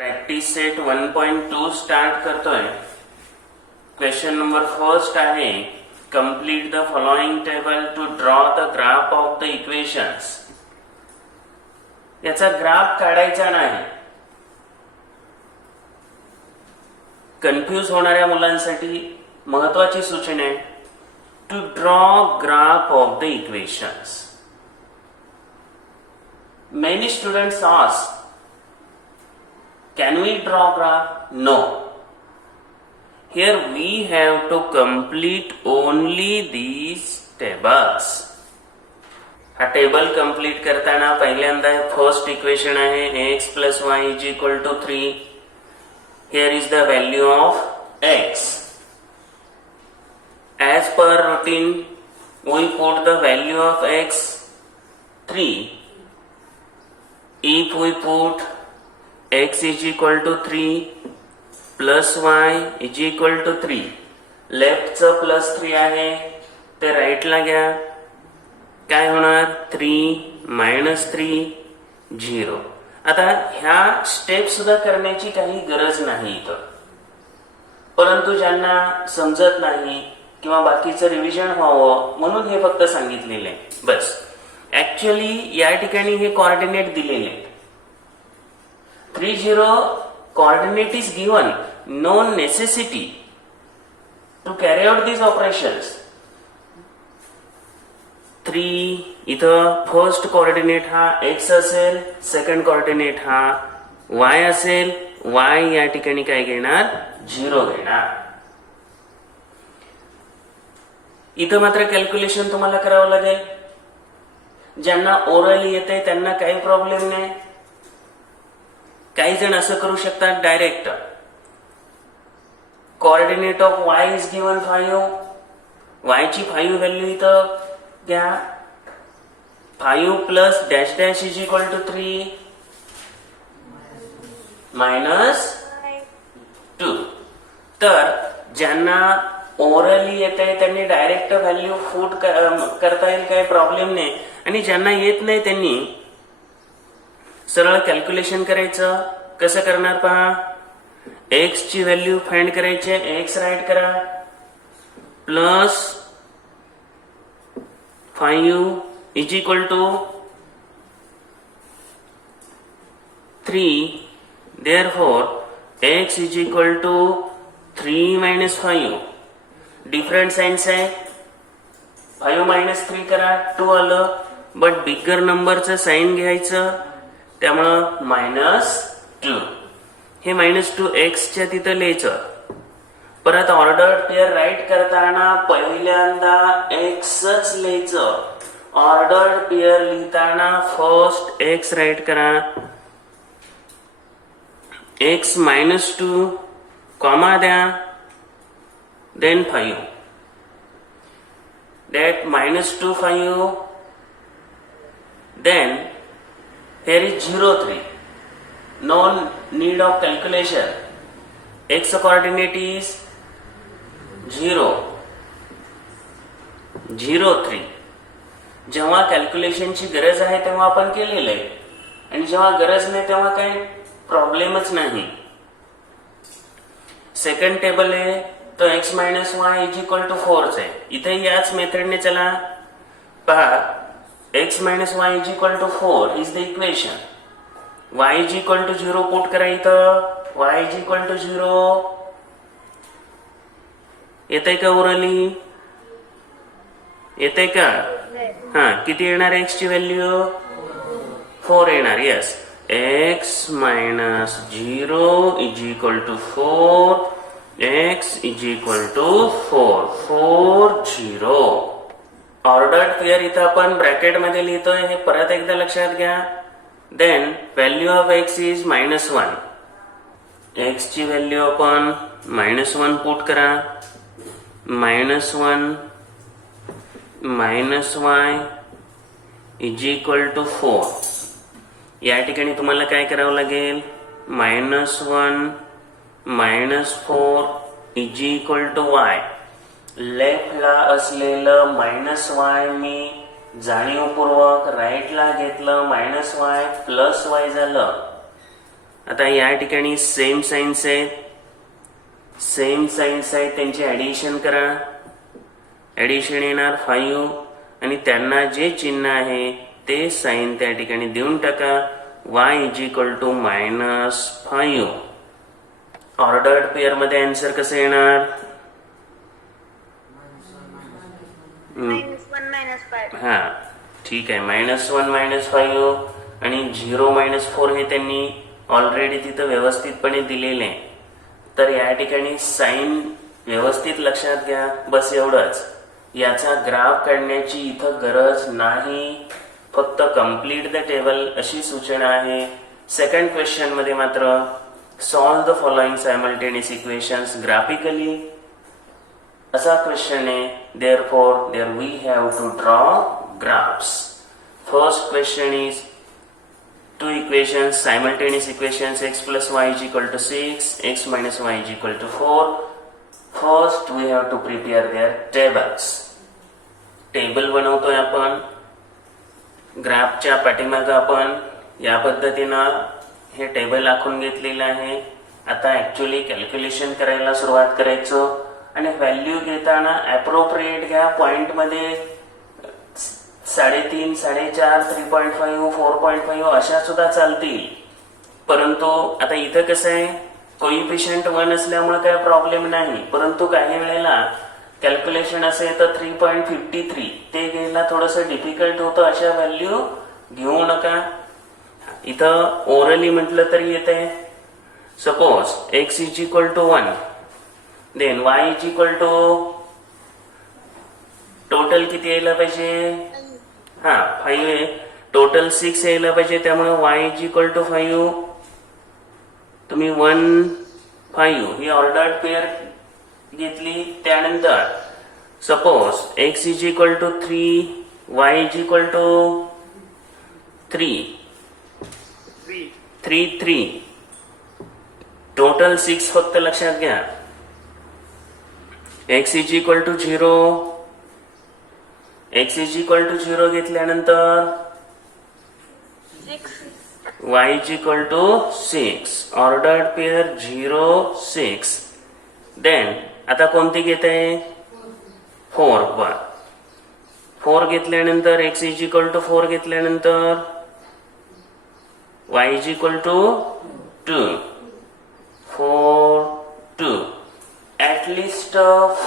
Practice set 1.2 start करतोय. Question number first आहे, complete the following table to draw the graph of the equations. याचा graph काढायचा नाही. Confuse होणाऱ्या मुलांसाठी महत्वाची सूचना आहे, to draw graph of the equations. Many students ask, can we draw graph? No. Here we have to complete only these tables. हा table complete करताना पहिल्यांदा फर्स्ट इक्वेशन आहे x plus y is equal to 3. Here is the value of x. As per routine, we put the value of x 3. If we put x is equal to 3 plus y is equal to 3, लेफ्टचं plus 3 आहे ते राईटला घ्या. काय होणार? 3 minus 3 0. आता ह्या step सुद्धा करण्याची काही गरज नाही इथं, परंतु ज्यांना समजत नाही किंवा बाकीचं रिव्हिजन व्हावं म्हणून हे फक्त सांगितलेलं आहे बस. ऍक्च्युअली या ठिकाणी हे कोऑर्डिनेट दिलेले 30 coordinate is given, no necessity to carry out these operations. 3 इथं फर्स्ट कोऑर्डिनेट हा x असेल, सेकंड कोऑर्डिनेट हा y असेल. y या ठिकाणी काय घेणार? 0 घेणार. इथं मात्र कॅल्क्युलेशन तुम्हाला करावं लागेल. ज्यांना ओरली येते त्यांना काही प्रॉब्लेम नाही. काही जण असं करू शकतात, direct coordinate of y is given 5, y ची 5 व्हॅल्यू इथं घ्या. 5 plus dash dash is equal to 3 minus 2. तर ज्यांना ओरली येत आहे त्यांनी डायरेक्ट व्हॅल्यू फुट करता येईल, काही प्रॉब्लेम नाही. आणि ज्यांना येत नाही त्यांनी सरळ कॅल्क्युलेशन करायचं. कसं करणार पहा, x ची व्हॅल्यू फाइंड करायची, x राईट करा, plus 5 is equal to 3. Therefore x is equal to 3 minus 5. Different signs आहे. 5 minus 3 करा, 2 आलं. बट बिगर नंबरचं साइन घ्यायचं, त्यामुळं -2. हे -2 एक्सच्या तिथं लिहायचं. परत ऑर्डर पेअर राईट करताना पहिल्यांदा एक्सच लिहायचं. ऑर्डर पेअर लिहिताना फर्स्ट एक्स राईट करा, x -2 कॉमा द्या, then 5. that -2 5, then here is 0 3, no need of calculation. X coordinate is 0 0 3. जेव्हा कॅल्क्युलेशनची गरज आहे तेव्हा आपण केलेलं आहे, आणि जेव्हा गरज नाही तेव्हा काही प्रॉब्लेमच नाही. सेकंड टेबल आहे तो x minus y is equal to 4 आहे. इथे याच मेथडने चला पहा, x minus y is equal to 4 is the equation. y is equal to 0 put करा इथं, y इज इक्वल टू 0 येतंय का? ओरली येतंय का? हा, किती येणार x ची व्हॅल्यू? 4 येणार. Yes, x minus 0 is equal to 4, x is equal to 4 4 0. Ordered pair इथं आपण ब्रॅकेट मध्ये लिहितोय, हे परत एकदा लक्षात घ्या. Then value of x is -1. x ची व्हॅल्यू आपण -1 पुट करा, -1 minus y is equal to 4. या ठिकाणी तुम्हाला काय करावं लागेल? -1 -4 इज इक्वल टू y. लेफ्टला असलेलं -y मी जाणीवपूर्वक राईटला घेतलं, -y +y झालं. आता या ठिकाणी सेम साइन्स आहेत, त्यांचे ऍडिशन करा. ऍडिशन येणार 5 आणि त्यांना जे चिन्ह आहे ते साइन त्या ठिकाणी देऊन टाका. y is equal to -5. Ordered pair मध्ये आन्सर कसं येणार? हा ठीक आहे, -1 -5 आणि 0 -4 हे त्यांनी ऑलरेडी तिथं व्यवस्थितपणे दिलेले आहे. तर या ठिकाणी साइन व्यवस्थित लक्षात घ्या, बस एवढंच. याचा ग्राफ काढण्याची इथं गरज नाही, फक्त कम्प्लीट द टेबल अशी सूचना आहे. सेकंड क्वेश्चन मध्ये मात्र solve the following simultaneous equations graphically असा क्वेश्चन आहे. Therefore there we have to draw graphs. First question is two equations, simultaneous equations, x plus y is equal to 6, x minus y is equal to 4. First we have to prepare their tables. Table बनवतोय आपण. ग्राफच्या पाठीमागे आपण या पद्धतीनं हे table आखून घेतलेलं आहे. आता ऍक्च्युअली कॅल्क्युलेशन करायला सुरुवात करायचं आणि व्हॅल्यू घेताना अप्रोप्रिएट घ्या. पॉइंट मध्ये 3.5, 4.5, 3.5, 4.5 अशा सुद्धा चालतील. परंतु आता इथं कसं आहे, कोइफिशियंट 1 असल्यामुळे काय प्रॉब्लेम नाही. परंतु काही वेळेला कॅल्क्युलेशन असेल तर 3.53 ते घ्यायला थोडंसं डिफिकल्ट होतं. अशा व्हॅल्यू घेऊ नका. इथं ओरली म्हटलं तरी येते. Suppose x is equal to 1, then y is equal to total किती यायला पाहिजे? 5 आहे. टोटल 6 यायला पाहिजे, त्यामुळे y इज इक्वल टू 5. तुम्ही 1, 5 ही ऑर्डर्ड पेअर घेतली. त्यानंतर suppose x is equal to 3, y is equal to 3, 3. Total 6 फक्त लक्षात घ्या. x is equal to 0, x is equal to 0 घेतल्यानंतर y is equal to 6. Ordered pair 0, 6. Then आता कोणती घेत आहे? 4. 4 घेतल्यानंतर x इज इक्वल टू 4 घेतल्यानंतर y is equal to 2. 4, 2. At least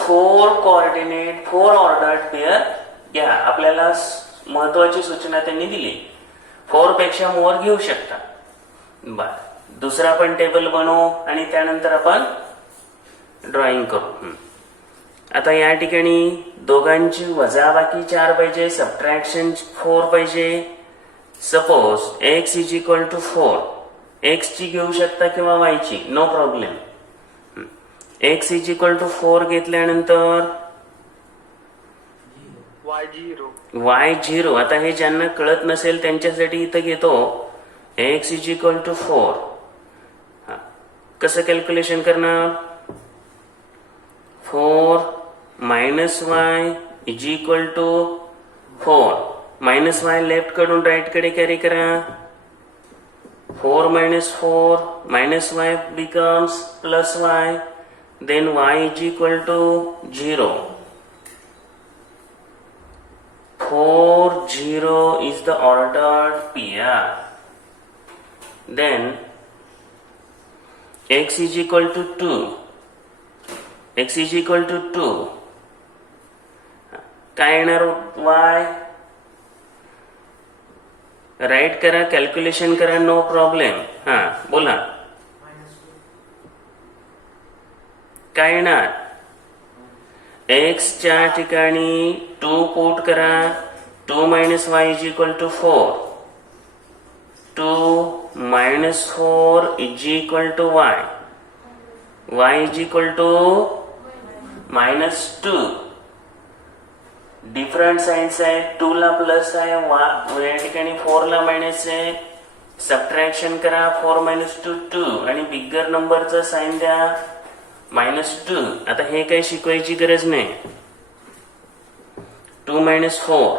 4 coordinate, 4 ordered pair घ्या. आपल्याला महत्वाची सूचना त्यांनी दिली. 4 पेक्षा मोर घेऊ शकता. बर, दुसरा पण टेबल बनवू आणि त्यानंतर आपण ड्रॉइंग करू. आता या ठिकाणी दोघांची वजाबाकी 4 पाहिजे, सबट्रॅक्शन 4 पाहिजे. Suppose x is equal to 4, x ची घेऊ शकता किंवा y ची, no problem. x is equal to 4 घेतल्यानंतर y0. आता हे ज्यांना कळत नसेल त्यांच्यासाठी इथं घेतो. x is equal to 4. कसं कॅल्क्युलेशन करणार? 4 minus y is equal to 4. Minus y left कडून राईट कडे कॅरी करा. 4 minus 4 minus y becomes plus y. Then y is equal to 0. 4, 0 is the ordered pair. Then x is equal to 2. x is equal to 2. काय येणार? y right करा, calculation करा, no problem. बोला काय येणार? x च्या ठिकाणी 2 पुट करा. 2 minus y is equal to 4. 2 minus 4 is equal to y. y is equal to -2. Different signs आहे. 2 ला प्लस आहे, या ठिकाणी 4 ला मायनस आहे. सबट्रॅक्शन करा. 4 minus 2 2 आणि बिगर नंबरचं साइन द्या -2. आता हे काही शिकवायची गरज नाही. 2 minus 4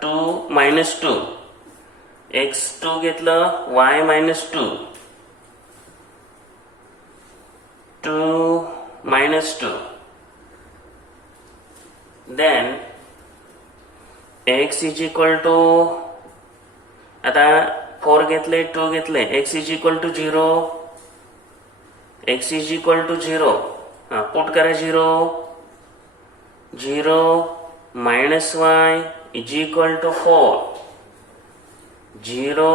2 minus 2 x2 घेतलं y minus 2 2 minus 2 then x is equal to आता 4 घेतले 2 घेतले x is equal to 0 x is equal to 0 put करा 0 0 minus y is equal to 4 0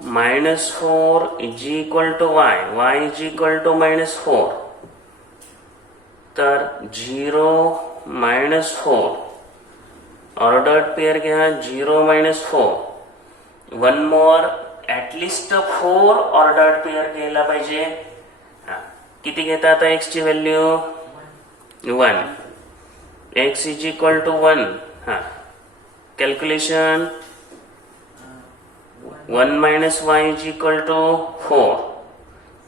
minus 4 is equal to y is equal to minus 4 तर 0 minus 4 ordered pair घ्या 0 minus 4 one more at least 4 ordered pair घ्यायला पाहिजे किती घेता आता x ची value 1 x is equal to 1 calculation 1 minus y is equal to 4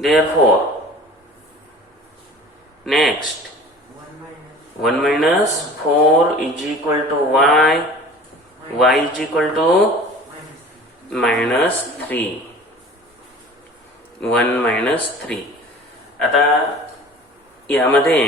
therefore next 1 minus 4 is equal to y is equal to minus 3 1 minus 3 आता यामध्ये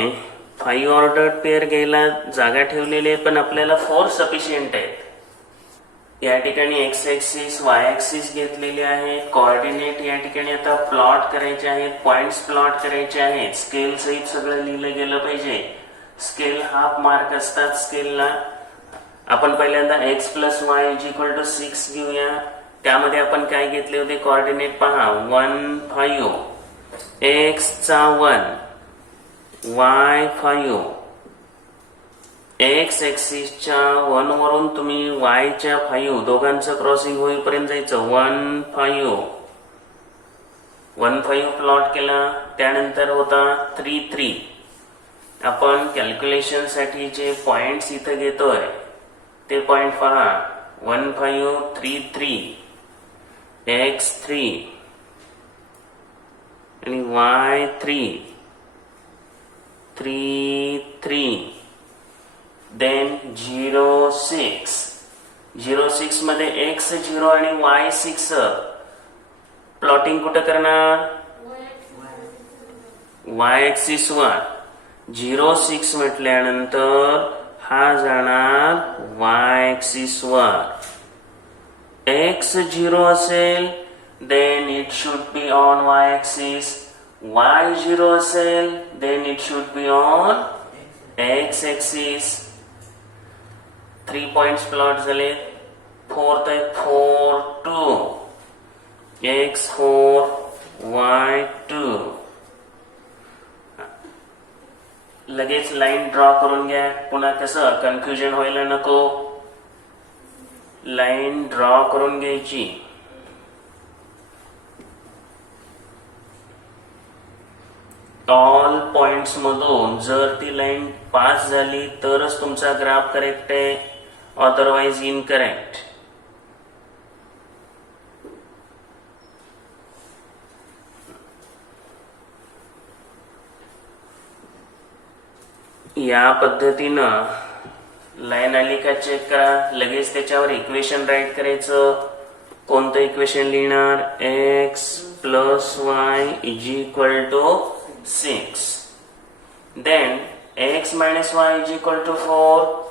5 ordered pair घ्यायला जागा ठेवलेली आहे पण आपल्याला 4 सफिशियंट आहेत या ठिकाणी x ऍक्सिस y ऍक्सिस घेतलेले आहेत कोऑर्डिनेट या ठिकाणी आता प्लॉट करायचे आहेत पॉइंट्स प्लॉट करायचे आहेत स्केल सहित सगळं लिहिलं गेलं पाहिजे स्केल हाफ मार्क असतात स्केलला आपण पहिल्यांदा x plus y is equal to 6 घेऊया त्यामध्ये आपण काय घेतले होते कोऑर्डिनेट पहा 1 5 x चा 1 y 5 x ऍक्सिसच्या 1 वरून तुम्ही y च्या 5 दोघांचं क्रॉसिंग होईपर्यंत जायचं 1 5 1 5 प्लॉट केला त्यानंतर होता 3 3 आपण कॅल्क्युलेशन साठी जे पॉइंट्स इथे घेतोय ते पॉइंट पहा 1 5 3 3 x 3 आणि y 3 3 3 then 0 6 0 6 मध्ये x 0 आणि y 6 प्लॉटिंग कुठं करणार y ऍक्सिस वर 0 6 म्हटल्यानंतर हा जाणार y ऍक्सिस वर x 0 असेल then it should be on y axis y 0 असेल then it should be on x axis 3 points plot झाले 4 4 2 x 4 y 2 लगेच लाईन ड्रॉ करून घ्या पुन्हा कसं कन्फ्युजन व्हायला नको लाईन ड्रॉ करून घ्यायची ऑल पॉइंट्स मधून जर ती लाईन पास झाली तरच तुमचा ग्राफ करेक्ट आहे अदरवाइज इनकरेक्ट या पद्धतीनं लाईन आली का चेक करा लगेच त्याच्यावर इक्वेशन राईट करायचं कोणतं इक्वेशन लिहिणार x plus y is equal to 6 then x minus y is equal to 4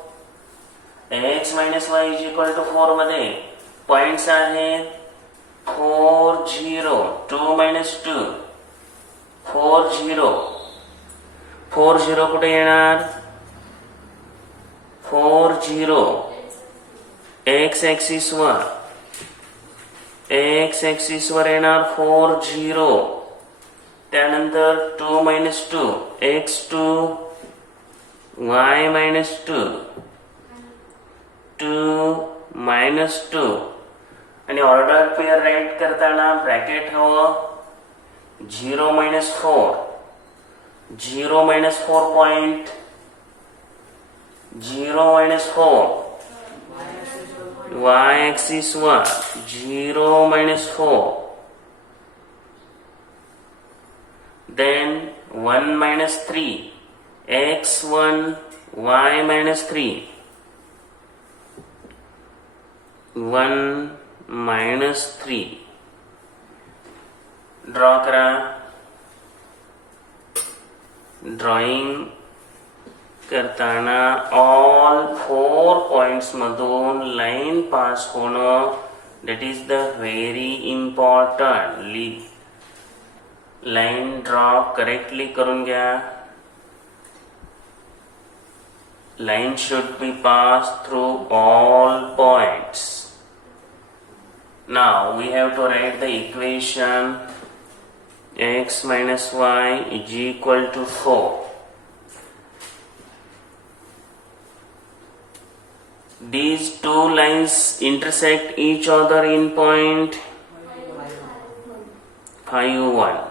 x minus y is equal to 4 मध्ये पॉइंट्स आहेत 4 0 2 minus 2 4 0 4 0 कुठे येणार 4 0 x ऍक्सिस वर x ऍक्सिस वर येणार 4 0 त्यानंतर 2 minus 2 x 2 y minus 2 2 minus 2 आणि ऑर्डर पेअर राईट करताना ब्रॅकेट हवं 0 minus 4 0 minus 4 point 0 minus 4 y axis वर 0 minus 4 then 1 minus 3 x1 y minus 3 1 -3 draw करा. ड्रॉइंग करताना ऑल 4 पॉइंट्स मधून लाईन पास होणं, that is the very important. Line draw correctly करून घ्या. Line should be passed through all points. Now we have to write the equation x minus y is equal to 4. These two lines intersect each other in point 5, 1.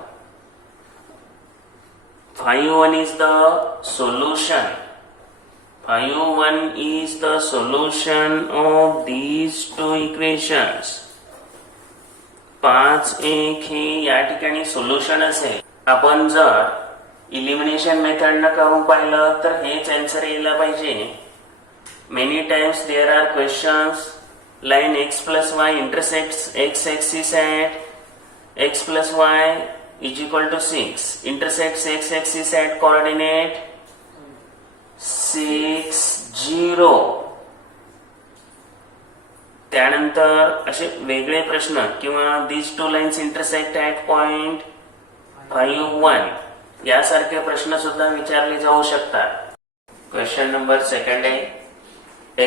5, 1 is the solution. 5, 1 is the solution of these two equations. 5, 1 हे या ठिकाणी solution असेल. आपण जर elimination method न करून पाहिलं तर हेच आन्सर यायला पाहिजे. Many times there are questions. Line x plus y intersects x axis at x plus y is equal to 6. Intersects x axis at coordinate 6, 0. त्यानंतर असे वेगळे प्रश्न किंवा these two lines intersect at point 5, 1 यासारखे प्रश्न सुद्धा विचारले जाऊ शकतात. क्वेश्चन नंबर 2 आहे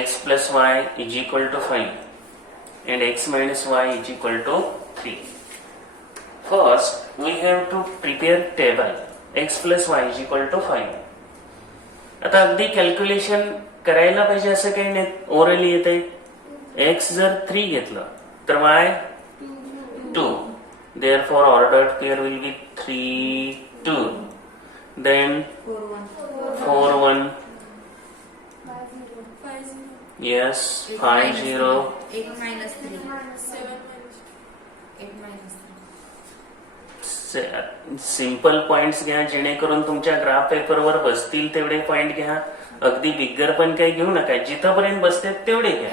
x plus y is equal to 5 and x minus y is equal to 3. First we have to prepare table x plus y is equal to 5. आता अगदी calculation करायला पाहिजे असं काही नाही. ओरली येते. एक्स जर 3 घेतलं तर y 2. Therefore ordered pair will be 3, 2. Then 4, 1. Yes, 5, 0. 8 minus 3. 8 minus 3. Simple points घ्या जेणेकरून तुमच्या ग्राफ पेपरवर बसतील तेवढे पॉइंट घ्या. अगदी बिगर पण काही घेऊ नका. जिथपर्यंत बसते तेवढे घ्या.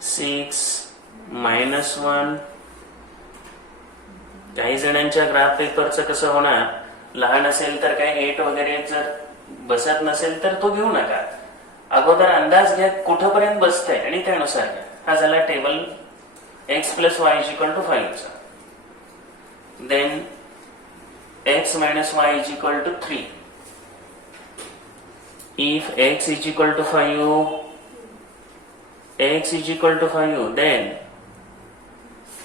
6 -1. काही जणांच्या ग्राफ पेपरचं कसं होणार, लहान असेल तर काय 8 वगैरे जर बसत नसेल तर तो घेऊ नका. अगोदर अंदाज घ्या कुठपर्यंत बसतंय आणि त्यानुसार घ्या. हा झाला table x plus y is equal to 5 चा. Then x minus y is equal to 3. If x is equal to 5, then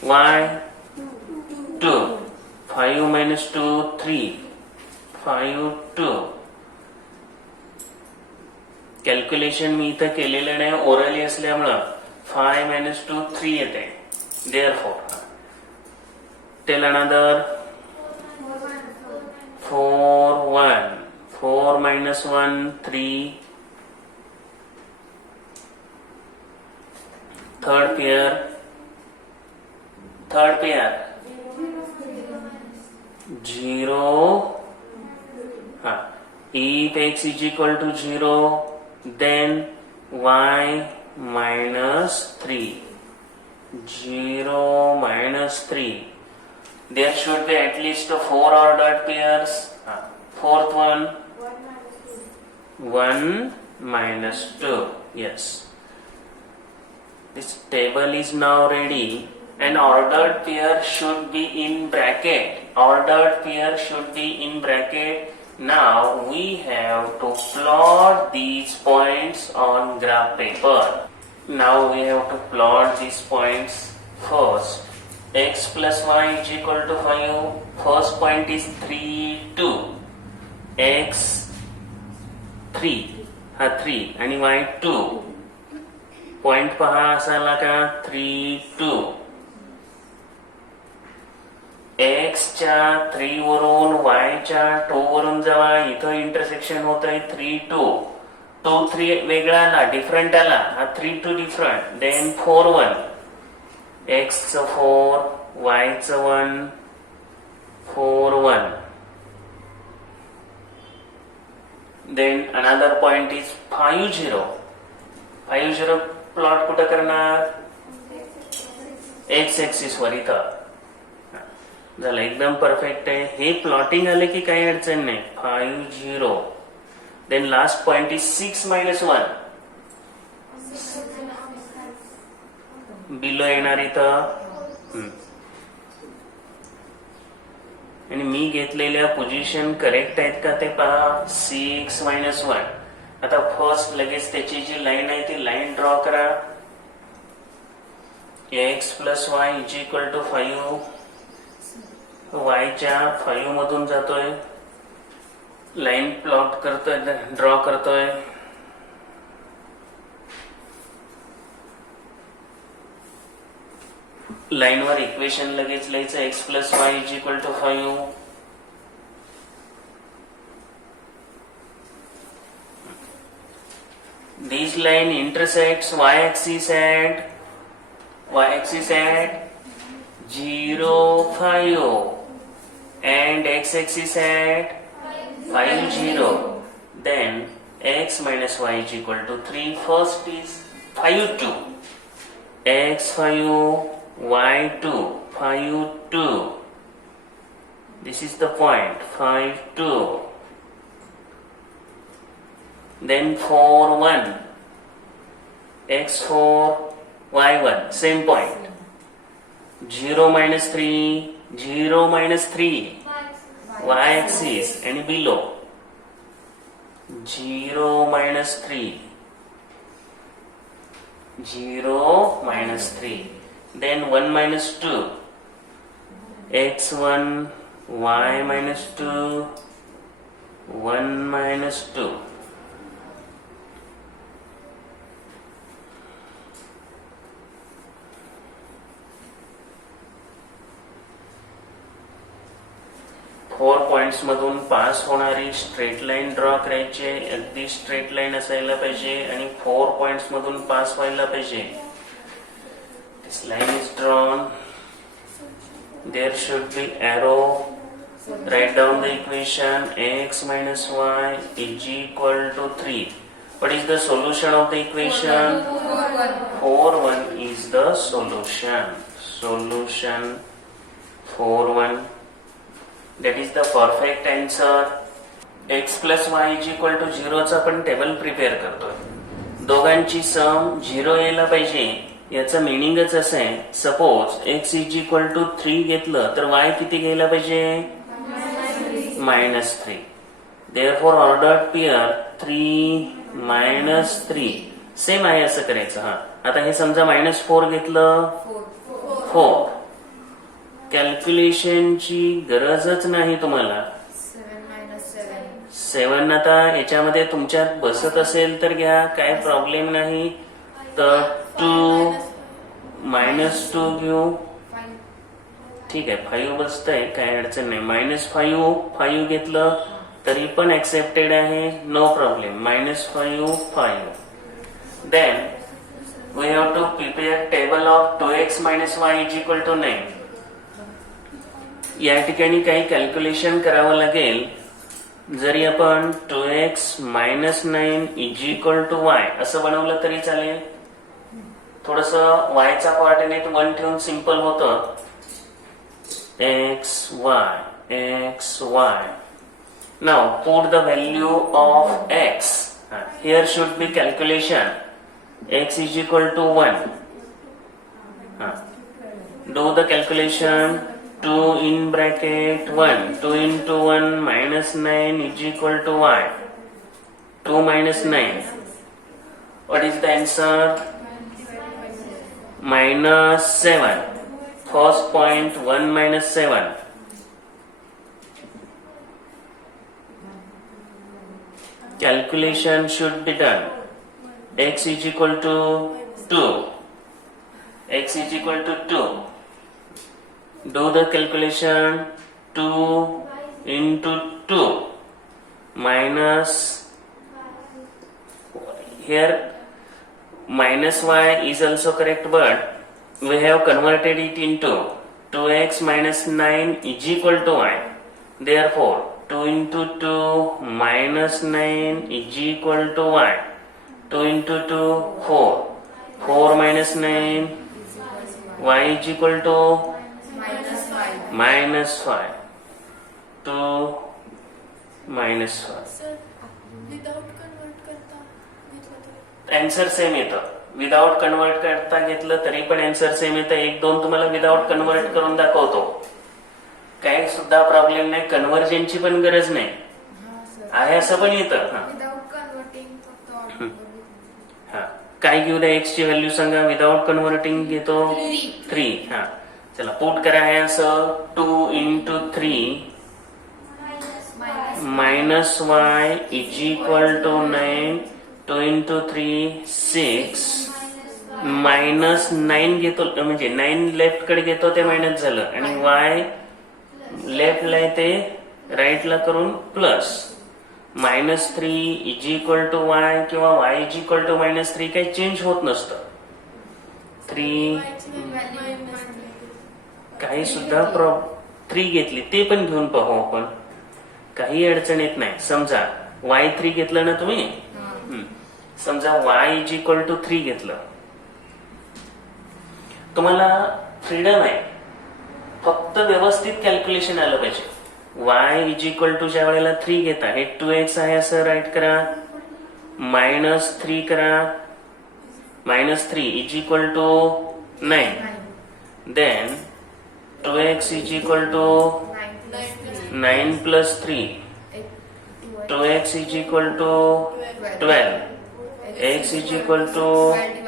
y 2. 5 minus 2, 3. 5, 2. Calculation मी इथं केलेलं नाही, ओरली असल्यामुळं 5 minus 2, 3 येते. Therefore tell another 4, 1. 4 minus 1, 3. Third pair 0. If x is equal to 0, then y minus 3. 0 minus 3. There should be at least 4 ordered pairs. Fourth one 1 minus 2. Yes. This table is now ready. An ordered pair should be in bracket. Now we have to plot these points on graph paper. Now we have to plot these points. First, x plus y is equal to 5. First point is 3, 2. x 3 हा 3 आणि y 2. Point पहा असा आला का 3, 2. x च्या 3 वरून y च्या 2 वरून जेव्हा इथं इंटरसेक्शन होत आहे 3, 2. तो 3 वेगळा आला, डिफरंट आला. हा 3, 2 डिफरंट. देन 4, 1. x च 4, y च 1, 4, 1. Then another point is 5, 0. 5, 0 plot कुठं करणार एक्स ऍक्सिस वर इथं झालं, एकदम परफेक्ट आहे. हे प्लॉटिंग आले की काही अडचण नाही. 5 0. Then last point is 6 - 1 below येणार इथं. आणि मी घेतलेल्या पोझिशन करेक्ट आहेत का ते पहा. 6 - 1. आता फर्स्ट लगेच त्याची जी लाईन आहे ती लाईन ड्रॉ करा. x + y = 5. y च्या 5 मधून जातोय, लाईन प्लॉट करतोय, ड्रॉ करतोय. लाईनवर इक्वेशन लगेच लिहायचं. x + y = 5. This line intersects y-axis at 0 5 and x-axis at 5 0. Then x minus y is equal to 3. First is 5 2. X 5 y 2 5 2. This is the point 5 2. Then 4 1. X 4 y 1. Same point. 0 minus 3 0 minus 3 y axis and below 0 minus 3 0 minus 3. Then 1 minus 2 x 1 y minus 2 1 minus 2. Four points मधून pass होणारी straight line draw करायची. अगदी straight line असायला पाहिजे आणि 4 points मधून pass व्हायला पाहिजे. This line is drawn. There should be arrow. Write down the equation. x minus y is equal to 3. What is the solution of the equation? 4 1 is the solution. Solution 4 1. That is the perfect answer. x plus y is equal to 0 चा आपण table prepare करतोय. दोघांची सम 0 यायला पाहिजे. याचं मिनिंगच असं आहे. Suppose x is equal to 3 घेतलं तर y किती घ्यायला पाहिजे? -3. Therefore ordered pair 3 - 3. सेम आहे असं करायचं. हा आता हे समजा -4 घेतलं 4. कॅल्क्युलेशनची गरजच नाही तुम्हाला. 7 आता याच्यामध्ये तुमच्यात बसत असेल तर घ्या, काय प्रॉब्लेम नाही. तर 2 -2 घेऊ. ठीक आहे, 5 बसतंय, काय अडचण नाही. -5 घेतलं तरी पण ऍक्सेप्टेड आहे, no problem. -5. Then we have to prepare table of 2x - y = 9. या ठिकाणी काही कॅल्क्युलेशन करावं लागेल. जरी आपण 2x - 9 = y असं बनवलं तरी चालेल. थोडस y चा कोऑर्डिनेट 1 ठेवून सिंपल होतं. x y. Now put the value of x. Here should be calculation. X is equal to 1. Do the calculation. 2 in bracket 1. 2 into 1 -9 is equal to y. 2 minus 9. What is the answer? -7. First point 1 - 7. Calculation should be done. X is equal to 2. X is equal to 2. Do the calculation. 2 into 2 minus, here minus y is also correct, but we have converted it into 2x minus 9 is equal to y. Therefore 2 into 2 minus 9 is equal to y. 2 into 2 4. 4 minus 9 y is equal to -5. -5 to -5. Sir without convert करता घेतलं तर आन्सर same येतं. Without convert करता घेतलं तरी पण answer same येतं. 1-2 तुम्हाला विदाउट कन्वर्ट करून दाखवतो. काही सुद्धा प्रॉब्लेम नाही. कन्व्हर्जनची पण गरज नाही हा सर. आहे असं पण येतं. हा विदाउट कन्वर्टिंग फक्त हा काय घेऊ द्या. एक्स ची व्हॅल्यू सांगा. विदाउट कन्व्हर्टिंग घेतो 3. हा चला पुट करा हे असं 2 into 3 -y is equal to 9. 2 into 3 6 -9 घेतो म्हणजे 9 लेफ्ट कडे घेतो ते मायनस झालं आणि y लेफ्टला येते राईटला करून plus. -3 is equal to y किंवा y इज इक्वल टू -3 काही चेंज होत नसतं. 3 काही सुद्धा 3 घेतली ते पण घेऊन पाहू आपण. काही अडचण येत नाही. समजा y3 घेतलं ना तुम्ही. समजा y इज इक्वल टू 3 घेतलं. तुम्हाला फ्रीडम आहे. फक्त व्यवस्थित कॅल्क्युलेशन आलं पाहिजे. y इज इक्वल टू ज्या वेळेला 3 घेता हे 2x आहे असं राईट करा. -3 करा. -3 इज इक्वल टू 9. देन 2x is equal to 9 plus 3. 2x is equal to 12. x is equal to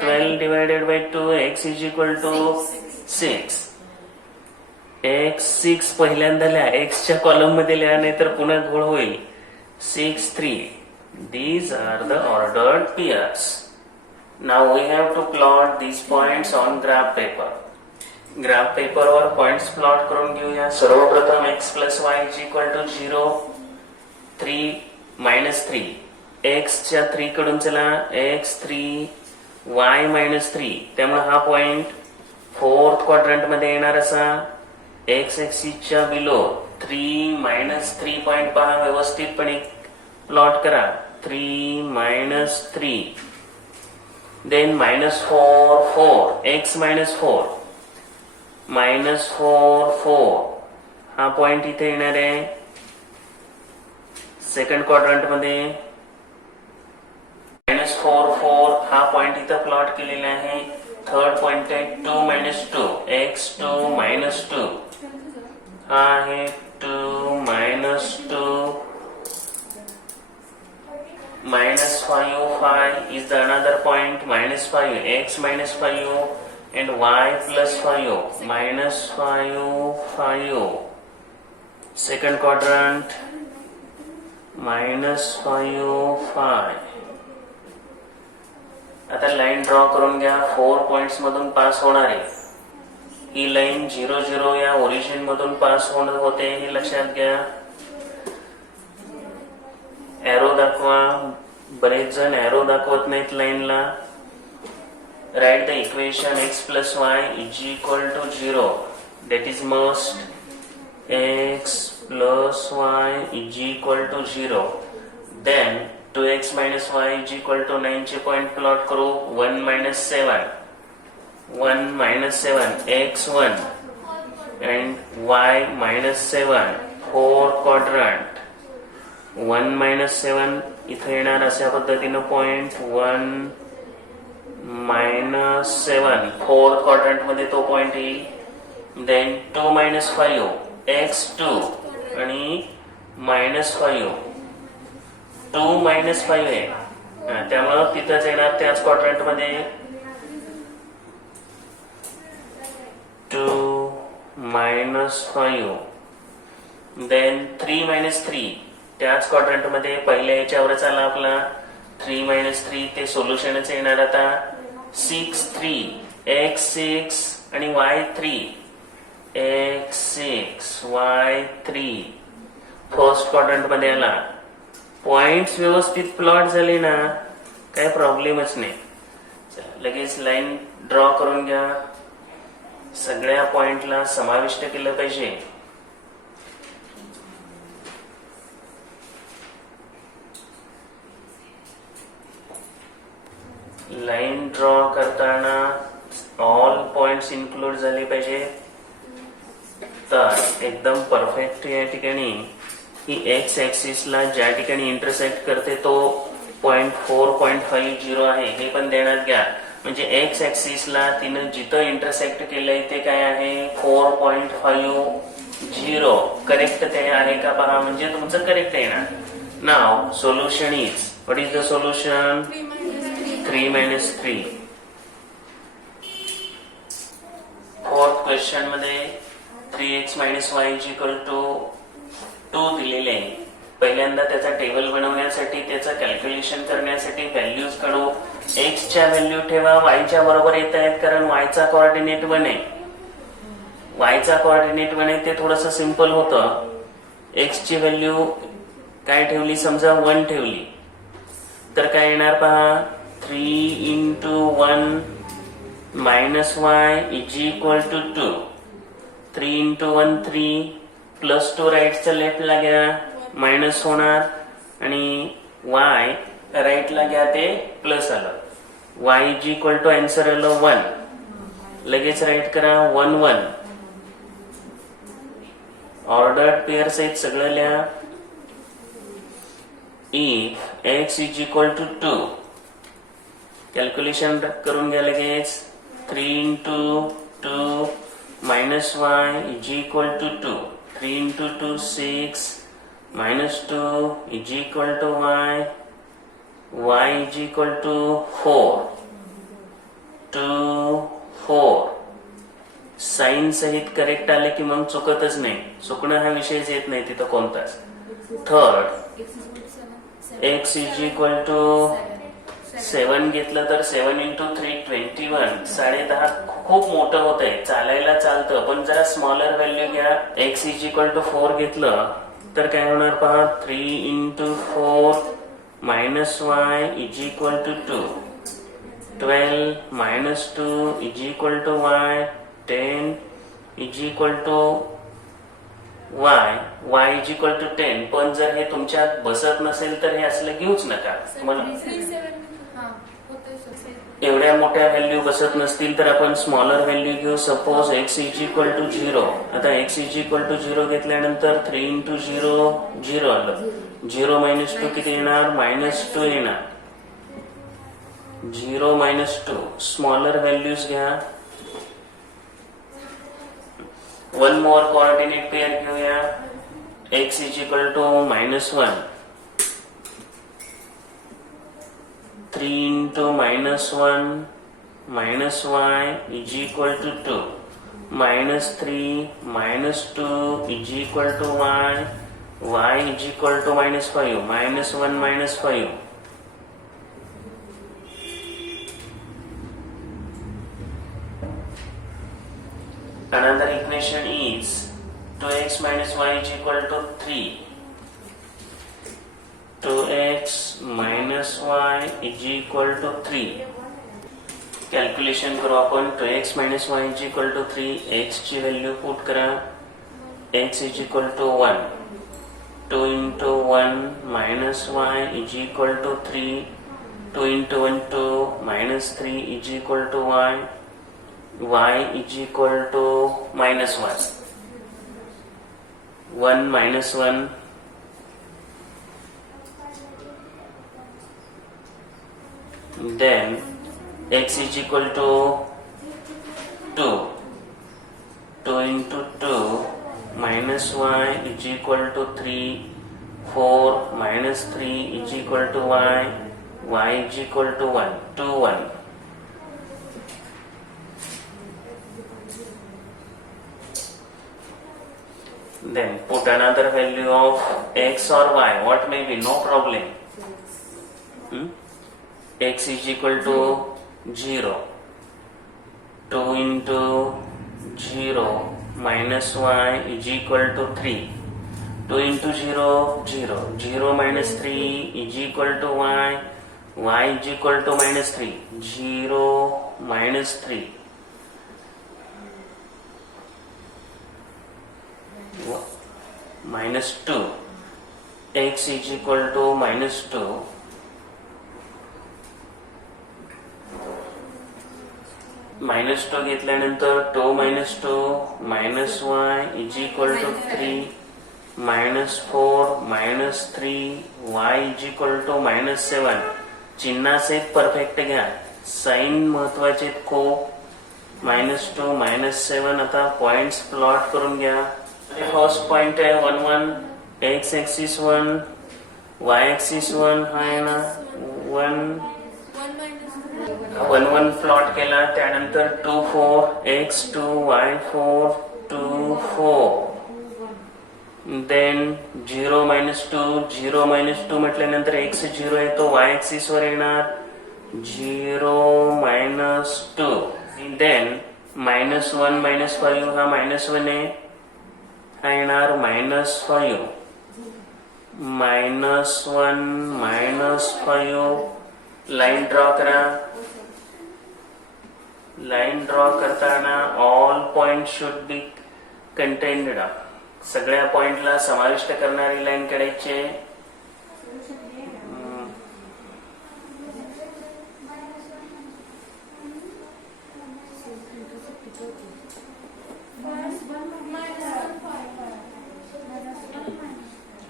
12 divided by 2. x is equal to 6. x 6 पहिल्यांदा लिहा. x च्या कॉलम मध्ये लिहा नाही तर पुन्हा घोळ होईल. 6 3. These are the ordered pairs. Now we have to plot these points on graph paper. Graph पेपरवर पॉइंट्स प्लॉट करून घेऊया. सर्वप्रथम x plus y is equal to 0. 3 -3 x च्या 3 कडून चला. x3 y -3 त्यामुळे हा पॉइंट 4th क्वाड्रंट मध्ये येणार असा. x एक्सिस च्या बिलो 3 -3 पॉइंट पहा. व्यवस्थितपणे प्लॉट करा. 3 -3 देन -4 4 x -4 -4 4 हा पॉइंट इथे येणार आहे सेकंड क्वाड्रंट मध्ये. -4 4 हा पॉइंट इथं प्लॉट केलेला आहे. थर्ड पॉइंट आहे 2 -2 x2 -2 हा आहे 2 -2 -5 5 is the another point. -5 x -5 and y plus 5 -5 5. Second quadrant -5 5. आता लाईन ड्रॉ करून घ्या. 4 पॉइंट्स मधून पास होणार आहे. ही लाईन 0 0 या ओरिजिन मधून पास होते हे लक्षात घ्या. एरो दाखवा. बरेच जण एरो दाखवत नाहीत लाईनला. Write the equation x plus y is equal to 0. That is must x plus y is equal to 0. Then 2x minus y is equal to 9 चे पॉइंट प्लॉट करू. 1 minus 7 1 minus 7 x1 and y minus 7 4 quadrant. 1 minus 7 इथे येणार अशा पद्धतीनं point. 1 -7 4th quadrant मध्ये तो point येईल. Then 2 -5 x2 आणि -5 2 -5 आहे त्यामुळं तिथंच येणार त्याच क्वाड्रंट मध्ये. 2 -5 देन 3 -3 त्याच क्वाड्रंट मध्ये पहिल्या याच्यावरच आला आपला. 3 -3 ते सोल्युशनच येणार आता. 6 3 x6 आणि y3 x6 y3 first quadrant मध्ये आला. पॉइंट्स व्यवस्थित प्लॉट झाले ना काय प्रॉब्लेमच नाही. लगेच लाईन ड्रॉ करून घ्या. सगळ्या पॉइंटला समाविष्ट केलं पाहिजे. लाईन ड्रॉ करताना ऑल पॉइंट्स इन्क्लूड झाले पाहिजे. तर एकदम परफेक्ट या ठिकाणी ही एक्स ऍक्सिसला ज्या ठिकाणी इंटरसेक्ट करते तो 0.4.50 आहे हे पण देण्यात घ्या. म्हणजे एक्स ऍक्सिसला तिनं जिथं इंटरसेक्ट केलंय ते काय आहे 4.50. करेक्ट ते आहे का पहा, म्हणजे तुमचं करेक्ट येणार. नाव solution is, what is the solution? 3 minus 3. Fourth question मध्ये 3x minus y is equal to 2 दिलेले आहे. पहिल्यांदा त्याचा टेबल बनवण्यासाठी त्याचं कॅल्क्युलेशन करण्यासाठी व्हॅल्यूज काढू. x च्या व्हॅल्यू ठेवा y च्या बरोबर येत आहेत कारण y चा कोऑर्डिनेट 1 आहे. y चा कोऑर्डिनेट 1 आहे ते थोडंसं सिंपल होतं. x ची व्हॅल्यू काय ठेवली, समजा 1 ठेवली तर काय येणार पहा 3 into 1 minus y is equal to 2. 3 into 1 3 plus 2 राईटच्या लेफ्टला घ्या मायनस होणार आणि y राईटला घ्या ते प्लस आलं. y is equal to answer आलं 1. लगेच राईट करा 1 1. ऑर्डर्ड पेअर्स आहेत सगळं लिहा. if x is equal to 2 calculation करून घ्या लगेच. 3 into 2 minus y is equal to 2. 3 into 2 6 minus 2 is equal to y. y is equal to 4. 2 4. Sign सहित करेक्ट आले की मग चुकतच नाही. चुकणं हा विषयच येत नाही तिथं कोणताच. Third x is equal to 7 घेतलं तर 7 into 3 21. 10.5 खूप मोठं होत आहे, चालायला चालतं पण जरा स्मॉलर व्हॅल्यू घ्या. x is equal to 4 घेतलं तर काय होणार पहा 3 into 4 minus y is equal to 2. 12 minus 2 is equal to y. 10 is equal to y is equal to 10. पण जर हे तुमच्यात बसत नसेल तर हे असलं घेऊच नका. म्हणून एवढ्या मोठ्या व्हॅल्यू बसत नसतील तर आपण स्मॉलर व्हॅल्यू घेऊ. Suppose x is equal to 0. आता x is equal to 0 घेतल्यानंतर 3 into 0 0 आलं. 0 minus 2 किती येणार -2 येणार. 0 minus 2 स्मॉलर व्हॅल्यूज घ्या. वन मोर कोऑर्डिनेट पेअर घेऊया. x is equal to -1. 3 into -1 minus y is equal to 2. -3 -2 is equal to y. y is equal to -5. -1 -5. Another equation is 2x minus y is equal to 3. 2x minus y is equal to 3. Calculation करू आपण. 2x minus y is equal to 3. x ची value put करा. x is equal to 1. 2 into 1 minus y is equal to 3. 2 into 1 2 minus 3 is equal to y. y is equal to -1. 1 minus 1. Then x is equal to 2. 2 into 2 minus y is equal to 3. 4 minus 3 is equal to y. y is equal to 1. 2 1. Then put another value of x or y, what may be, no problem. X is equal to 0. 2 into 0 minus y is equal to 3. 2 into 0 0. 0 minus 3 is equal to y. y is equal to -3. 0 minus 3. -2. x is equal to -2. -2 घेतल्यानंतर 2 -2 -y is equal to 3 -4 -3 y is equal to -7. चिन्हाचे perfect घ्या, sign महत्वाचे खूप. -2 -7. आता points plot करून घ्या. First point आहे 1 1, x axis 1, y axis 1 आहे ना 1 1 1 1 प्लॉट केला. त्यानंतर 2 4 x2 y4 2 4. देन 0 -2 0 -2 म्हटल्यानंतर x 0 आहे तो y ऍक्सिस वर येणार 0 -2. देन -1 -5 हा -1 आहे, हा येणार -5. -1 -5 लाईन ड्रॉ करा. लाईन ड्रॉ करताना all point should be contained. सगळ्या पॉइंटला समाविष्ट करणारी लाईन काढायची.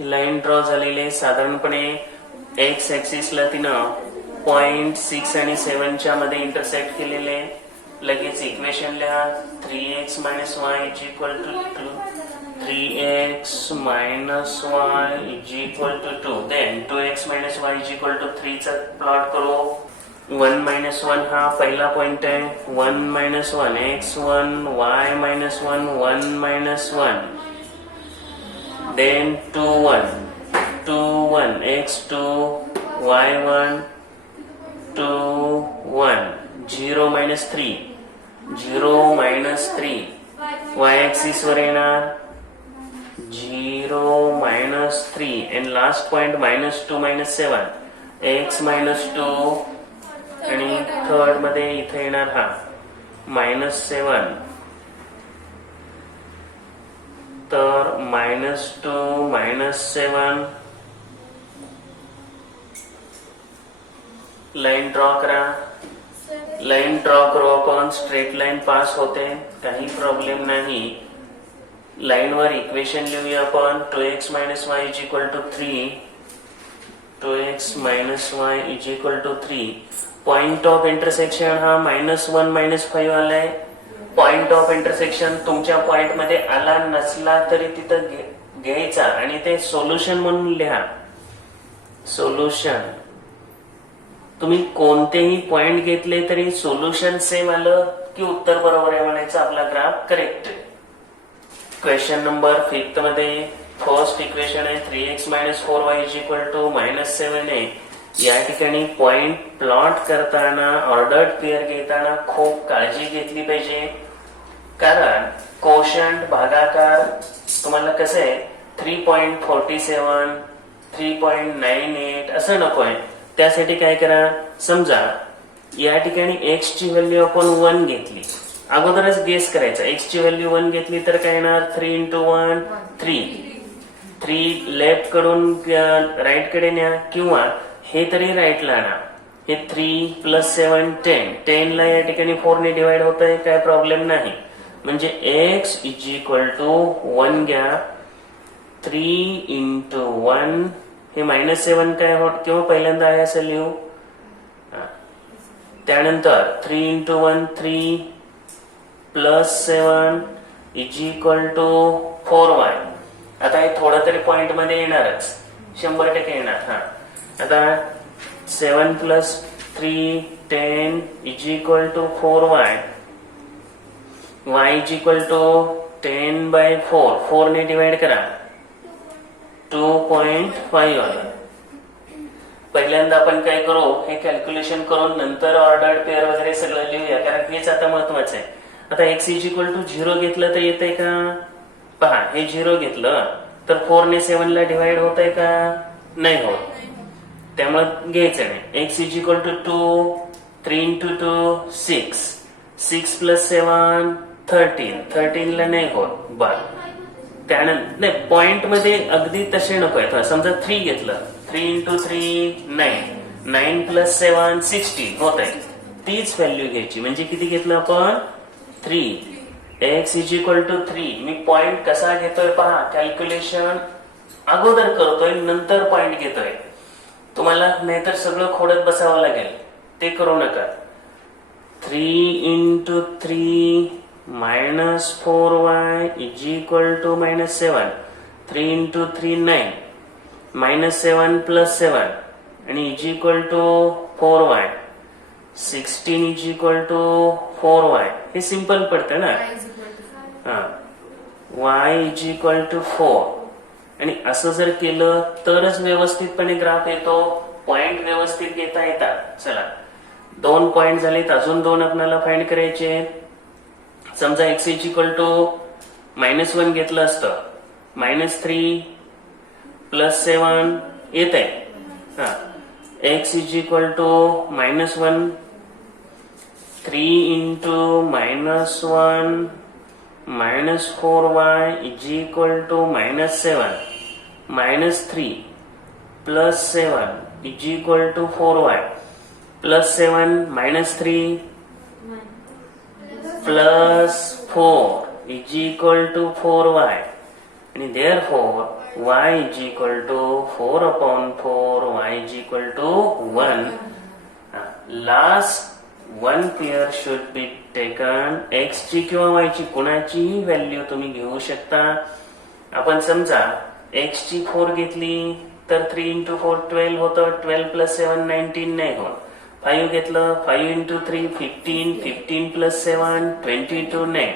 लाईन ड्रॉ झालेले साधारणपणे एक्स ऍक्सिसला तिनं 0.6 आणि 7 मध्ये इंटरसेक्ट केलेले. लगेच इक्वेशन लिहा. 3x - y is equal to 2. 3x - y is equal to 2. Then 2x - y is equal to 3 चा प्लॉट करू. 1 - 1 हा पहिला पॉइंट आहे. 1 - 1 x1 y - 1 1 - 1. Then 2 1 2 1 x2 y1 2 1 0 -3 0 -3 y axis वर येणार 0 -3 and last point -2 -7 x -2 आणि थर्ड मध्ये इथे येणार हा -7. तर -2 -7 लाईन ड्रॉ करा. लाईन ड्रॉ करू आपण. स्ट्रेट लाईन पास होते, काही प्रॉब्लेम नाही. लाईन वर इक्वेशन लिहूया आपण. 2x - y is equal to 3. 2x - y is equal to 3. Point of intersection हा -1 -5 आलाय. पॉइंट ऑफ इंटरसेक्शन तुमच्या पॉइंट मध्ये आला नसला तरी तिथं घ्यायचा आणि ते सोल्युशन म्हणून लिहा. सोल्युशन तुम्ही कोणतेही पॉइंट घेतले तरी सोल्युशन सेम आलं की उत्तर बरोबर आहे म्हणायचं, आपला ग्राफ करेक्ट आहे. क्वेश्चन नंबर 5 मध्ये फर्स्ट इक्वेशन आहे 3x - 4y is equal to -7 आहे. या ठिकाणी पॉइंट प्लॉट करताना ऑर्डर्ड पेअर घेताना खूप काळजी घेतली पाहिजे, कारण कोशंट भागाकार तुम्हाला कसं आहे 3.47 3.98 असं नकोय. त्यासाठी काय करा, समजा या ठिकाणी x ची व्हॅल्यू आपण 1 घेतली, अगोदरच गेस करायचा. x ची व्हॅल्यू 1 घेतली तर काय येणार 3 × 1 3. 3 लेफ्ट कडून राईट कडे न्या किंवा हे तरी राईटला आणा. हे 3 + 7 10. 10 ला या ठिकाणी 4 ने डिवाइड होत आहे, काय प्रॉब्लेम नाही. म्हणजे x इज इक्वल टू 1 घ्या. 3 × 1 हे -7 काय होत किंवा पहिल्यांदा आहे असं लिहू. त्यानंतर 3 × 1 3 + 7 इज इक्वल टू 4y. आता हे थोडं तरी पॉइंट मध्ये येणारच, 100% येणार. हा आता 7 + 3 10 is equal to 4y. y is equal to 10/4. 4 ने डिवाइड करा 2.5 आलं. पहिल्यांदा आपण काय करू, हे कॅल्क्युलेशन करून नंतर ऑर्डर्ड पेअर वगैरे सगळं लिहूया, कारण हेच आता महत्वाचं आहे. आता x इज इक्वल टू 0 घेतलं तर येतंय का, पहा हे 0 घेतलं तर 4 ने 7 ला डिवाइड होत आहे का, नाही होत. त्यामुळे घ्यायचं नाही. x इज इक्वल टू 2 3 × 2 6 6 + 7 13 13 ला नाही होत. बर त्यानंतर नाही पॉइंट मध्ये अगदी तसे नको आहे. समजा 3 घेतलं 3 × 3 9 9 + 7 16 होत आहे. तीच व्हॅल्यू घ्यायची. म्हणजे किती घेतलं आपण 3. x is equal to 3. मी पॉइंट कसा घेतोय पहा. कॅल्क्युलेशन अगोदर करतोय नंतर पॉइंट घेतोय. तुम्हाला नाहीतर सगळं खोडत बसावं लागेल, ते करू नका. 3 into 3 minus 4y is equal to minus 7. 3 into 3 9 minus 7 plus 7 आणि is equal to 4y. 16 is equal to 4y. हे सिंपल पडतं ना. Y is equal to 4. y is equal to 4. आणि असं जर केलं तरच व्यवस्थितपणे ग्राफ येतो. पॉइंट व्यवस्थित घेता येतात. चला 2 पॉइंट झालेत, अजून 2 आपल्याला फाइंड करायचे. समजा x इज इक्वल टू -1 घेतलं असतं. -3 प्लस 7 येत आहे. x is equal to -1 3 into -1 -4y is equal to -7 -3 plus 7 is equal to 4y plus 7 -3 plus 4 is equal to 4y आणि therefore y is equal to 4/4 y is equal to 1. Last 1 pair should be taken. x ची किंवा y ची कोणाचीही value तुम्ही घेऊ शकता. आपण समजा x ची 4 घेतली तर 3 इंटू 4 12 होतं. 12 प्लस 7 19 नाही होत. 5 घेतलं 5 इंटू 3 15 15 प्लस 7 22 नाही.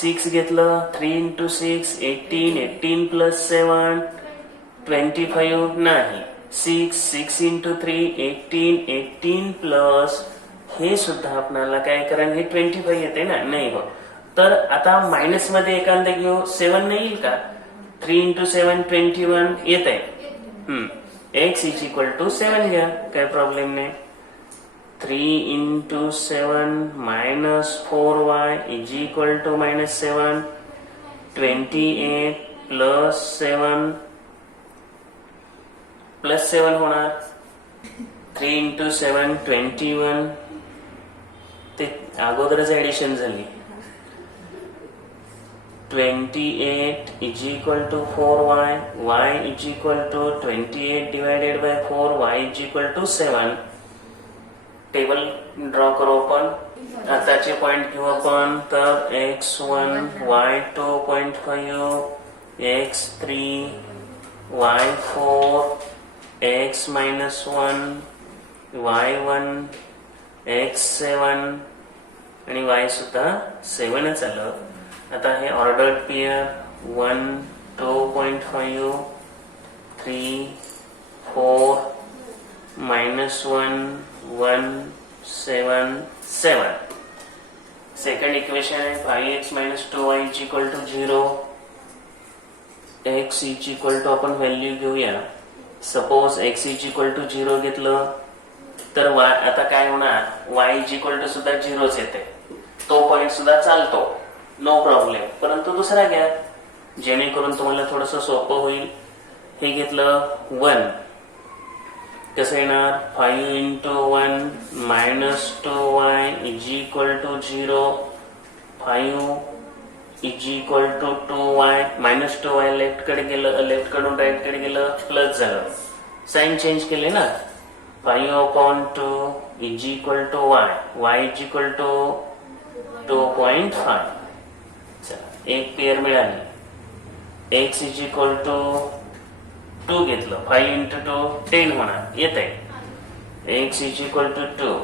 6 घेतलं 3 इंटू 6 18 18 प्लस 7 25 नाही. 6 इंटू 3 18 18 प्लस हे सुद्धा आपल्याला काय कारण हे 25 येते ना. नाही हो. तर आता मायनस मध्ये एखादा घेऊ 7 नाही येईल का. 3 इंटू 7 21 येत आहे. x इज इक्वल टू 7 घ्या, काय प्रॉब्लेम नाही. 3 into 7 minus 4y is equal to -7. 28 plus 7 plus 7 होणार. 3 इंटू 7 21. ते अगोदरच ऍडिशन झाली. 28 is equal to 4y. y is equal to 28 divided by 4. y is equal to 7. Table draw करू आपण. आताचे पॉइंट घेऊ आपण. तर x1 y2 0.5 x3 y4 x -1 y1 x7 आणि y सुद्धा 7च आलं. आता हे ऑर्डर्ड पेअर 1 2.5 3 4 -1 1 7 7. सेकंड इक्वेशन आहे 5x - 2y is equal to 0. x is equal to आपण व्हॅल्यू घेऊया. Suppose x is equal to 0 घेतलं तर y आता काय होणार. y इज इक्वल टू सुद्धा 0च येते. तो पॉइंट सुद्धा चालतो, नो प्रॉब्लेम. परंतु दुसरा घ्या जेणेकरून तुम्हाला थोडस सोपं होईल. हे घेतलं 1 कसं येणार. 5 into 1 -2y is equal to 0. 5 is equal to 2y. -2y left कडे गेलं, लेफ्ट कडून राईट कडे गेलं, प्लस झालं. साइन चेंज केले ना. 5/2 is equal to y. y is equal to 2.5. चला एक पेअर मिळाली. x इज इक्वल टू 2 घेतलं. 5 इंटू 2 10 होणार. येत आहे. x is equal to 2.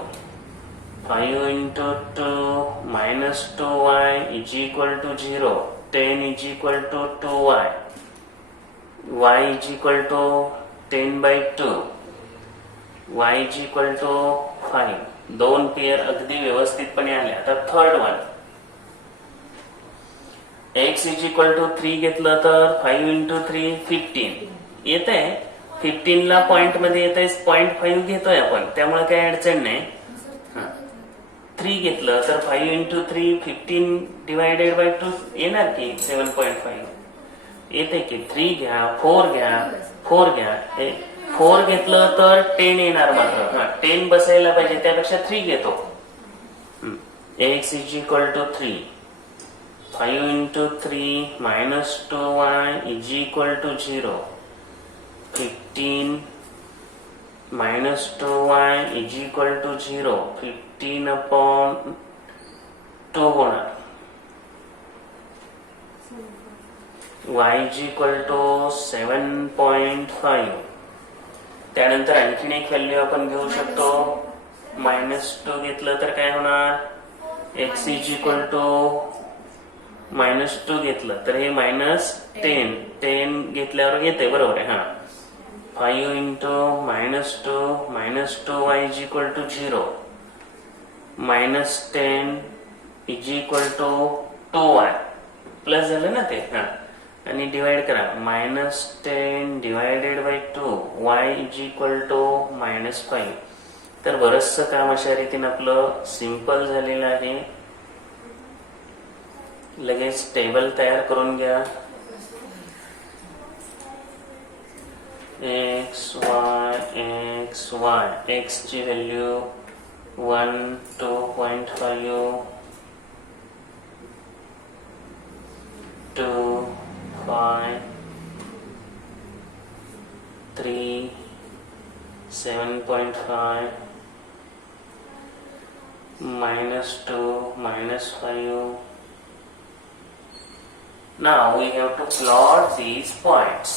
5 into 2 -2y is equal to 0. 10 is equal to 2y. y is equal to 10/2. y is equal to 5. 2 pair अगदी व्यवस्थितपणे आले. आता third one x is equal to 3 घेतलं तर 5 इंटू 3 15 येत आहे. 15 ला पॉइंट मध्ये येत आहे. 0.5 घेतोय आपण, त्यामुळे काही अडचण नाही. 3 घेतलं तर 5 इंटू 3 15 डिवायडेड बाय 2 येणार की 7.5 येते की. 3 घ्या 4 घ्या 4 घ्या. 4 घेतलं तर 10 येणार. मात्र 10 बसायला पाहिजे, त्यापेक्षा 3 घेतो. x is equal to 3. 5 into 3 minus 2y is equal to 0. 15 minus 2y is equal to 0. 15 upon 2 होणार. y is equal to 7.5. त्यानंतर आणखीन एक व्हॅल्यू आपण घेऊ शकतो. -2 घेतलं तर काय होणार? x is equal to -2 घेतलं तर हे -10. 10 घेतल्यावर येते बरोबर आहे. हा 5 into -2 2y is equal to 0. -10 is equal to 2y. Plus झालं ना ते. हा आणि डिवाइड करा. -10 divided by 2 y is equal to -5. तर बरंचसं काम अशा रीतीने आपलं सिंपल झालेलं आहे. लगेच टेबल तयार करून घ्या. x ची value 1 2.5 2 5 3 7.5 -2 -5. Now we have to plot these points.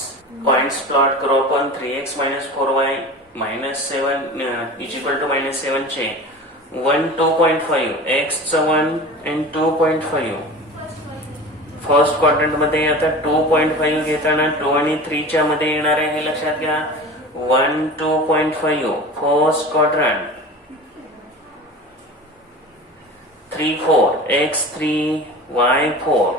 Points plot करू आपण. 3x minus 4y minus 7 is equal to -7 चे 1 2.5 x चं 1 and 2.5. फर्स्ट क्वाड्रंट मध्ये आता 2.5 घेताना 2 आणि 3 च्या मध्ये येणार आहे हे लक्षात घ्या. 1 2.5 first quadrant. 3 4 x3 y4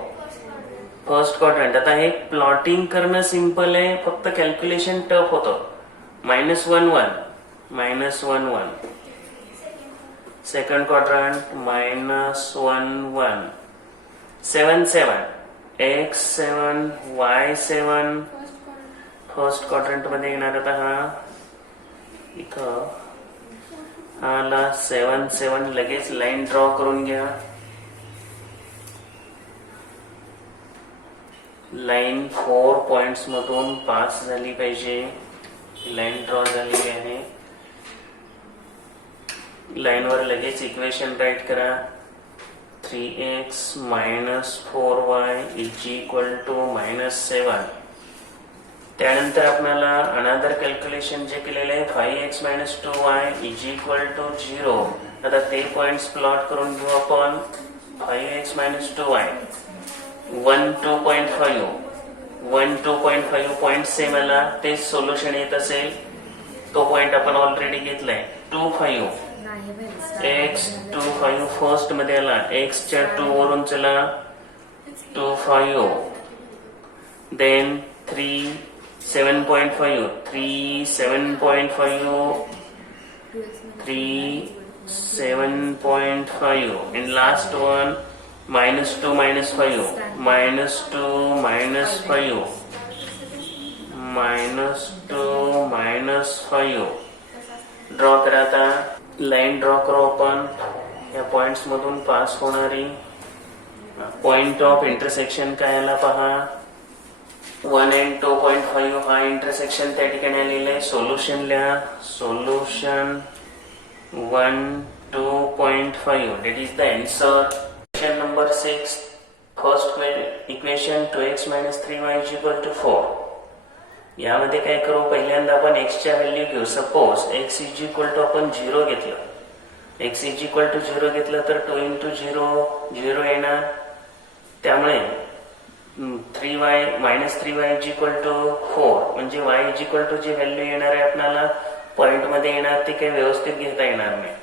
first quadrant. आता हे प्लॉटिंग करणं सिंपल आहे, फक्त कॅल्क्युलेशन टफ होतं. -1 1 -1 second quadrant -1 1 7 7 x7 y7 first quadrant मध्ये येणार. आता हा इथं हाला 7 7 लगेच लाईन ड्रॉ करून घ्या. लाईन 4 पॉइंट्स मधून पास झाली पाहिजे. लाईन ड्रॉ झालेली आहे. लाईन वर लगेच इक्वेशन राईट करा. 3x minus 4y is equal to -7. त्यानंतर आपल्याला अनदर कॅल्क्युलेशन जे केलेले आहे 5x minus 2y is equal to 0. आता ते पॉइंट्स प्लॉट करून घेऊ आपण. 5x minus 2y 1 2.5 1 2.5 point same आला. ते सोल्युशन येत असेल तो पॉइंट आपण ऑलरेडी घेतलाय. 2 5 x 2 5 फर्स्ट मध्ये आला. x च्या 2 वरून चला 2 5 then 3 7.5 3 7.5 3 7.5 and last one -2 -5 -2 -5 draw करा. आता लाईन ड्रॉ करू आपण. या पॉइंट्स मधून पास होणारी पॉइंट ऑफ इंटरसेक्शन काय आला पहा. 1 and 2.5 हा इंटरसेक्शन त्या ठिकाणी आलेला आहे. सोल्युशन लिहा. Solution 1 2.5 that is the answer. Question number 6. First equation 2x minus 3y is equal to 4. यामध्ये काय करू. पहिल्यांदा आपण x च्या व्हॅल्यू घेऊ. Suppose x is equal to आपण 0 घेतलं. x इज इक्वल टू 0 घेतलं तर 2 into 0 0 येणार. त्यामुळे 3y इज इक्वल टू 4 म्हणजे y इज इक्वल टू जी व्हॅल्यू येणार आहे आपल्याला पॉइंट मध्ये येणार ती काही व्यवस्थित घेता येणार नाही.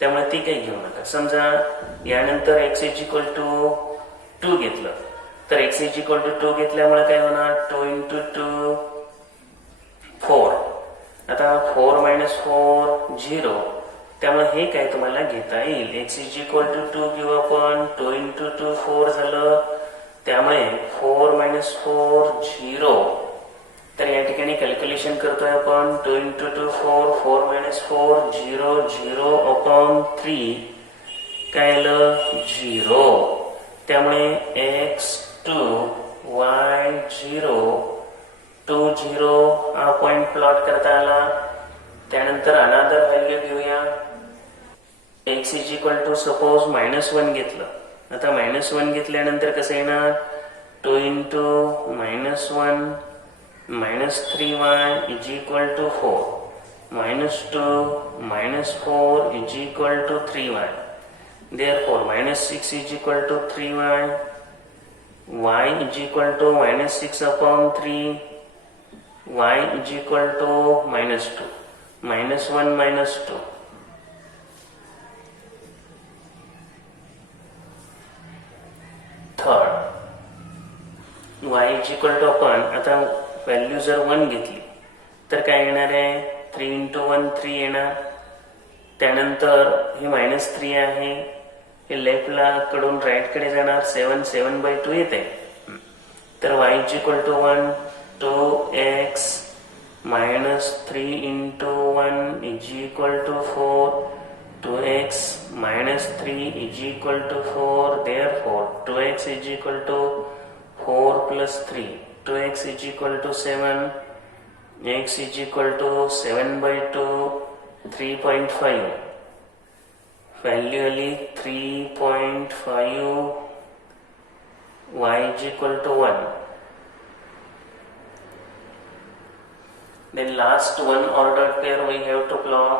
त्यामुळे ती काही घेऊ नका. समजा यानंतर x इज इक्वल टू 2 घेतलं तर x इज इक्वल टू 2 घेतल्यामुळे काय होणार. 2 into 2 4. आता 4 minus 4 0. त्यामुळे हे काय तुम्हाला घेता येईल. x इज इक्वल टू 2 घेऊ आपण. 2 into 2 4 झालं. त्यामुळे 4 minus 4 0. तर या ठिकाणी कॅल्क्युलेशन करतोय आपण. 2 into 2 4 4 minus 4 0 0 upon 3 काय आलं 0. त्यामुळे x2 y0 2 0 हा पॉइंट प्लॉट करता आला. त्यानंतर अनादर व्हॅल्यू घेऊया. x is equal to suppose -1 घेतलं. आता -1 घेतल्यानंतर कसं येणार 2 into -1 -3y is equal to 4 -2 -4 is equal to 3y. Therefore -6 is equal to 3y, y is equal to -6 upon 3, y is equal to -2, -1 -2. Third, y is equal to आपण आता value जर 1 घेतली तर काय येणार आहे 3 इंटू 1 3 येणार. त्यानंतर ही -3 आहे, हे लेफ्टला कडून राईट कडे जाणार. 7/2 येते. तर y is equal to 1 2x -3 into 1 is equal to 4 2x -3 is equal to 4. Therefore 2x is equal to 4 plus 3 2x is equal to 7 x is equal to 7/2 3.5. Value आली 3.5. y is equal to 1. Then last one ordered pair we have to plot.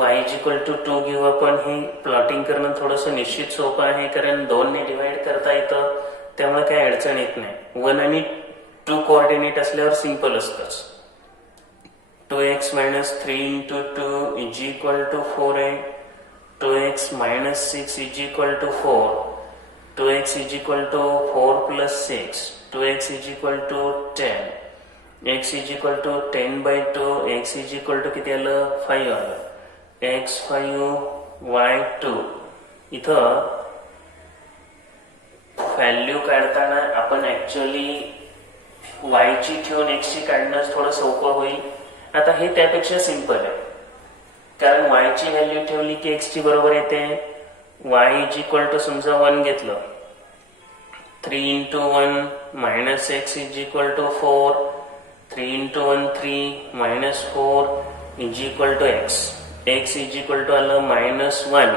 y is equal to 2 घेऊ आपण. हे plotting करणं थोडंसं निश्चित सोपं आहे, कारण 2 ने डिवाइड करता येतं. त्यामुळे काही अडचण येत नाही. 1 आणि 2 कोऑर्डिनेट असल्यावर सिंपल असतंच. 2x -3 into 2 is equal to 4a. 2x -6 is equal to 4. 2x is equal to 4 plus 6. 2x is equal to 10. x is equal to 10/2. x is equal to किती आलं 5 आलं. x5 y2. इथं value काढताना आपण actually y ची ठेवून x ची काढणं थोडं सोपं होईल. आता हे त्यापेक्षा सिंपल आहे, कारण y ची व्हॅल्यू ठेवली की x ची बरोबर येते. y इज इक्वल टू समजा 1 घेतलं 3 into 1 -x is equal to 4. 3 into 1 3 -4 is equal to x. x is equal to आलं -1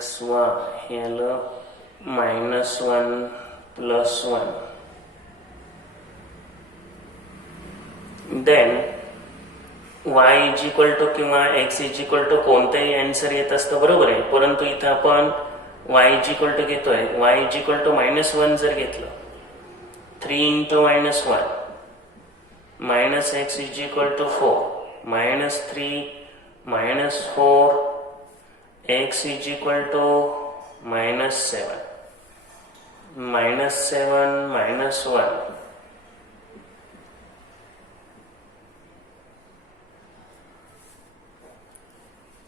xy हे आलं -1 plus 1. Then y is equal to किंवा x इज इक्वल टू कोणतेही आन्सर येत असतं, बरोबर आहे. परंतु इथं आपण y इज इक्वल टू घेतोय. y इज इक्वल टू -1 जर घेतलं 3 into -1 -x is equal to 4 -3 -4 x is equal to -7 -1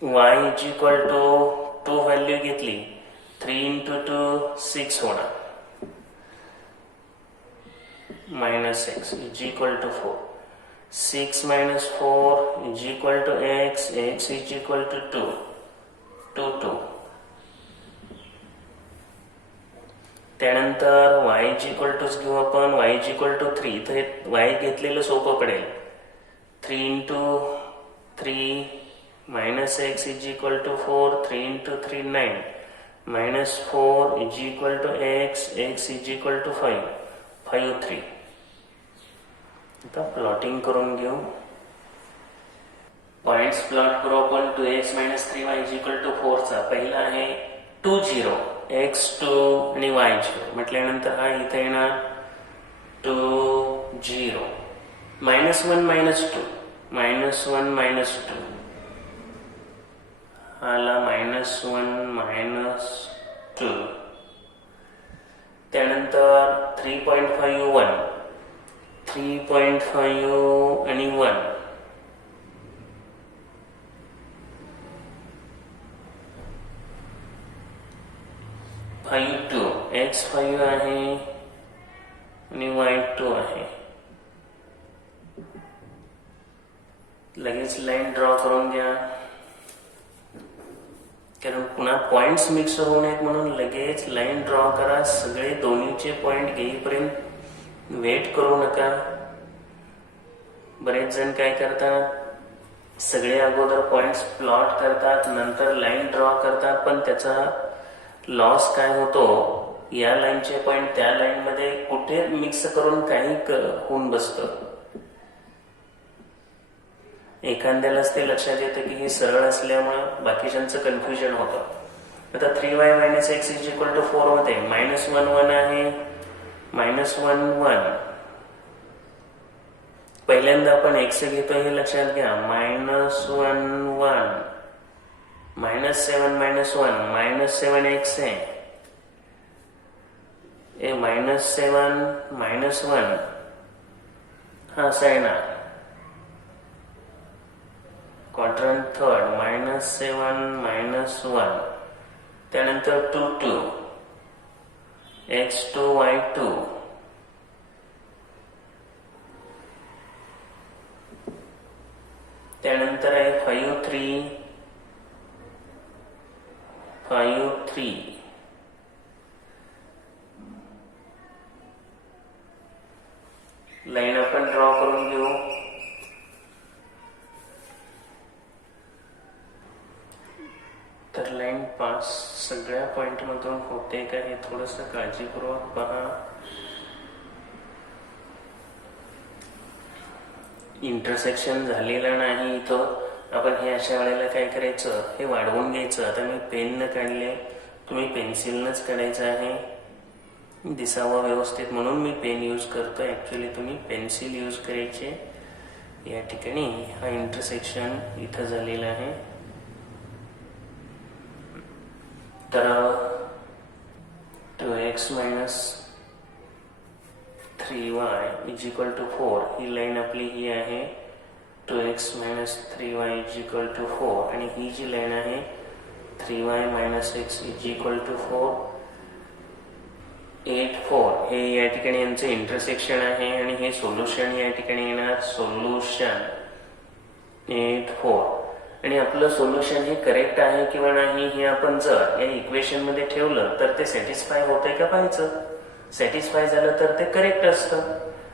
y is equal to 2 value घेतली 3 इंटू 2 6 होणार -x is equal to 4. 6 -4 is equal to x. x is equal to 2. त्यानंतर y is equal to घेऊ आपण. y is equal to 3. इथं y घेतलेलं सोपं पडेल. 3 into 3 -x is equal to 4. 3 into 3 9 -4 is equal to x. x is equal to 5 3. आता plotting करून घेऊ. पॉइंट्स प्लॉट करू आपण. 2x -3y is equal to 4 चा पहिला आहे 2 0 x2 आणि y0 म्हटल्यानंतर हा इथे येणार 2 0 -1 -2 -1 -2 आला -1 -2. त्यानंतर 3.5 1 3.5 आणि 1 5 2 x 5 आहे आणि y 2 आहे. लगेच लाईन ड्रॉ करून घ्या, कारण पुन्हा पॉइंट्स मिक्स होऊ नयेत म्हणून लगेच लाईन ड्रॉ करा. सगळे दोन्हीचे पॉइंट घेईपर्यंत वेट करू नका. बरेच जण काय करतात, सगळे अगोदर पॉइंट्स प्लॉट करतात, नंतर लाईन ड्रॉ करतात, पण त्याचा लॉस काय होतो, या लाईनचे पॉइंट त्या लाईन मध्ये कुठे मिक्स करून काही होऊन बसतं. एखाद्यालाच ते लक्षात येतं की हे सरळ असल्यामुळं बाकीच्यांचं कन्फ्युजन होतं. आता 3y - x = 4 मध्ये -1 1 आहे, -1 1. पहिल्यांदा आपण x घेतो हे लक्षात घ्या. -1 1 -7 -1 -7x आहे. -7 -1 हा असा आहे ना. Quadrant third -7 -1. त्यानंतर 2 2 x2 y2. त्यानंतर आहे 5 3 5 3. लाईन आपण ड्रॉ करून घेऊ. तर लाईन पास सगळ्या पॉइंट मधून होते का हे थोडस काळजीपूर्वक पहा. इंटरसेक्शन झालेला नाही इथं. आपण हे अशा वेळेला काय करायचं, हे वाढवून घ्यायचं. आता मी पेन न काढले, तुम्ही पेन्सिलनच काढायचं आहे, दिसावं व्यवस्थित म्हणून मी पेन यूज करतो. ऍक्च्युली तुम्ही पेन्सिल यूज करायचे. या ठिकाणी हा इंटरसेक्शन इथं झालेला आहे. तर 2x - 3y = 4 ही लाईन आपली ही आहे. 2x - 3y = 4 आणि ही जी लाईन आहे 3y - x = 4 8 4 हे या ठिकाणी यांचं इंटरसेक्शन आहे आणि हे सोल्युशन या ठिकाणी येणार. सोल्युशन 8 4 आणि आपलं सोल्युशन हे करेक्ट आहे किंवा नाही हे आपण जर या इक्वेशन मध्ये ठेवलं तर ते सॅटिस्फाय होतंय का पाहायचं. सॅटिस्फाय झालं तर ते करेक्ट असतं.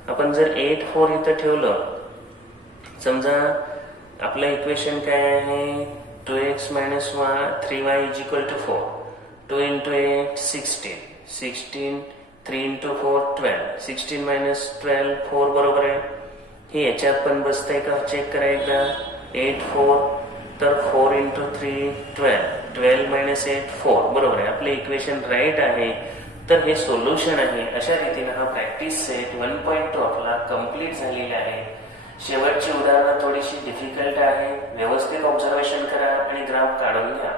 आपण जर 8 4 इथं ठेवलं, समजा आपलं इक्वेशन काय आहे 2x - 3y = 4. 2 × 8 16 16 3 × 4 12 16 - 12 4 बरोबर आहे. हे याच्यात पण बसतंय का चेक करा एकदा. 8 4 तर 4 × 3 12 12 - 8 4 बरोबर आहे. आपले इक्वेशन राईट आहे. तर हे सोल्युशन आहे. अशा रीतीने हा प्रॅक्टिस सेट 1.2 आपला कम्प्लीट झालेला आहे. शेवटची उदाहरणं थोडीशी डिफिकल्ट आहे. व्यवस्थित ऑब्झर्वेशन करा आणि ग्राफ काढून घ्या.